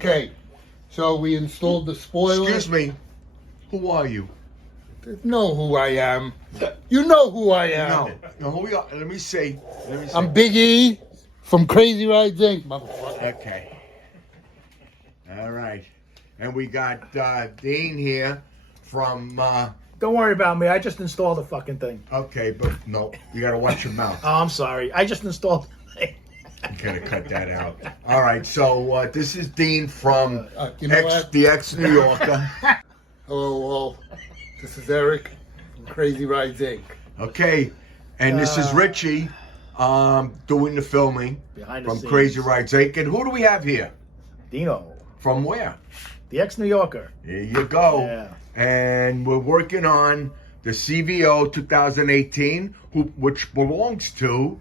Okay, so we installed the spoiler. Excuse me. Who are you? Know who I am. You know who I am. No, who we are? Let me see. I'm Big E from Crazy Rides Inc. Motherfucker. Okay. All right. And we got Dean here from... Don't worry about me. I just installed the fucking thing. Okay, but no, you got to watch your mouth. Oh, I'm sorry. I just installed the thing. You got to cut that out. All right, so this is Dean from you know the ex-New Yorker. Hello, this is Eric from Crazy Rides Inc. Okay, and this is Richie doing the filming Behind the from scenes. Crazy Rides Inc. And who do we have here? Dino. From where? The ex-New Yorker. There you go. Yeah. And we're working on the CVO 2018, which belongs to,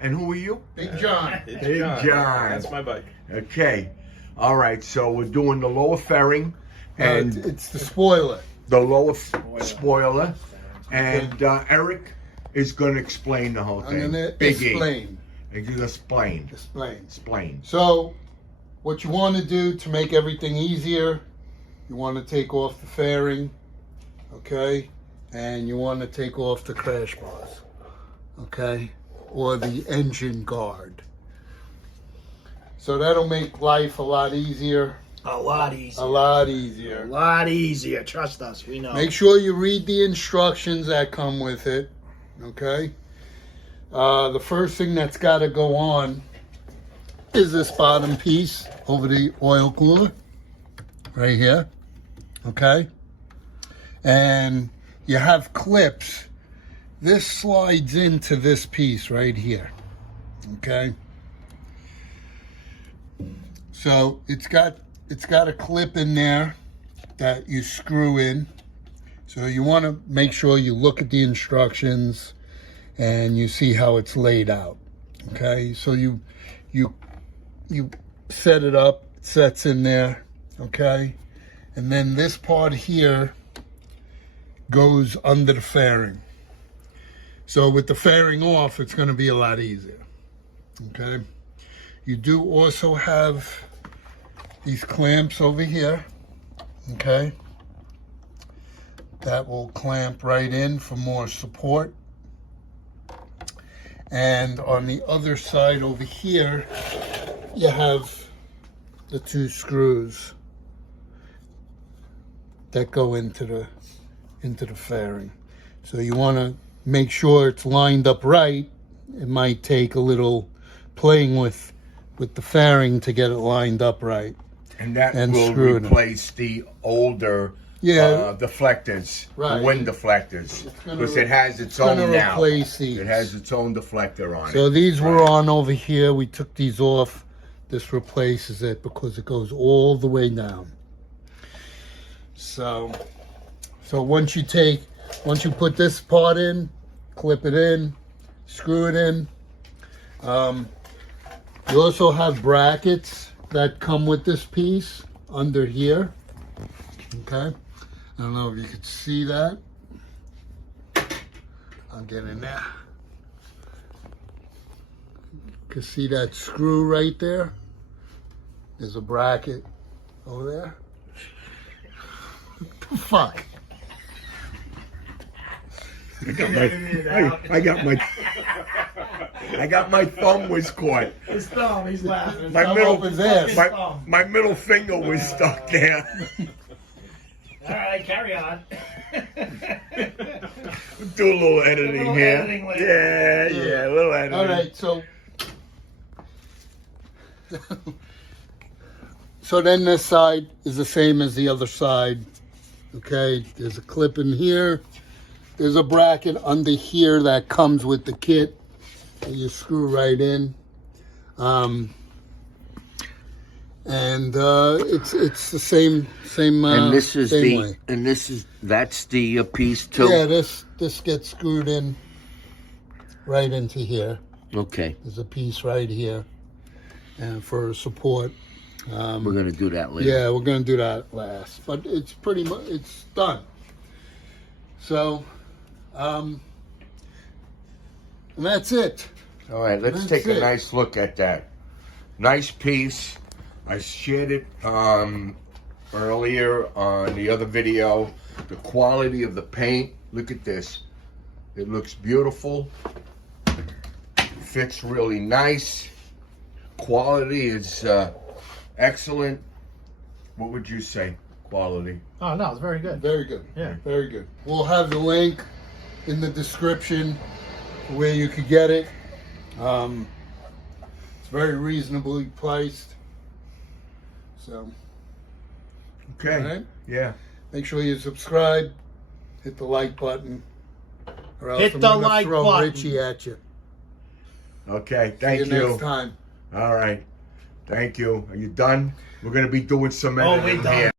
and who are you? Big John. Big John. That's my bike. Okay. All right, so we're doing the lower fairing and It's the spoiler. the lower spoiler. And Eric is going to explain the whole I'm thing. going to Big E. explain. Explain. Explain. So, what you want to do to make everything easier, you want to take off the fairing, okay? And you want to take off the crash bars, okay? Or the engine guard. So that'll make life a lot easier. A lot easier. A lot easier. A lot easier. Trust us. We know. Make sure you read the instructions that come with it, okay? The first thing that's got to go on is this bottom piece over the oil cooler, right here, okay? And you have clips. This slides into this piece right here, okay? So it's got a clip in there that you screw in. So you want to make sure you look at the instructions and you see how it's laid out, okay? So you set it up, it sets in there, okay? And then this part here goes under the fairing. So with the fairing off, it's going to be a lot easier, okay? You do also have these clamps over here, okay? That will clamp right in for more support. And on the other side over here, you have the two screws that go into the fairing. So you want to make sure it's lined up right. It might take a little playing with the fairing to get it lined up right. And that And will screw it in. replace the older deflectors, Right. the wind deflectors, gonna because it has its gonna own now. replace these. It has its own deflector on So it. these were on over here. We took these off. This replaces it because it goes all the way down. So once you put this part in, clip it in, screw it in. You also have brackets that come with this piece under here. Okay. I don't know if you could see that. I'll get in there. You can see that screw right there. There's a bracket over there. What the fuck? I got my thumb was caught. His thumb. He's laughing. My Thumb middle, up his ass. my middle finger was stuck there. All right, carry on. Do a little editing little here. editing later. Yeah, a little editing. All right, so then this side is the same as the other side. Okay, there's a clip in here. There's a bracket under here that comes with the kit that you screw right in. And it's the same And this is same way. that's the piece too. Yeah, this gets screwed in right into here. Okay, There's a piece right here, and for support. we're gonna do that later. Yeah, we're gonna do that last, but it's pretty much it's done. So, and that's it. All right, let's That's take a it. nice look at that. Nice piece. I shared it earlier on the other video. The quality of the paint. Look at this. It looks beautiful. Fits really nice. Quality is excellent. What would you say? Quality. Oh no, it's very good. Very good. Yeah. Very good. We'll have the link in the description where you could get it. It's very reasonably priced. So, Okay. all right. Yeah. Make sure you subscribe. Hit the like button. Or else Hit I'm the gonna like throw button. Richie at you. Okay. See Thank you you. next time. All right. Thank you. Are you done? We're gonna be doing some Oh, editing we done. here.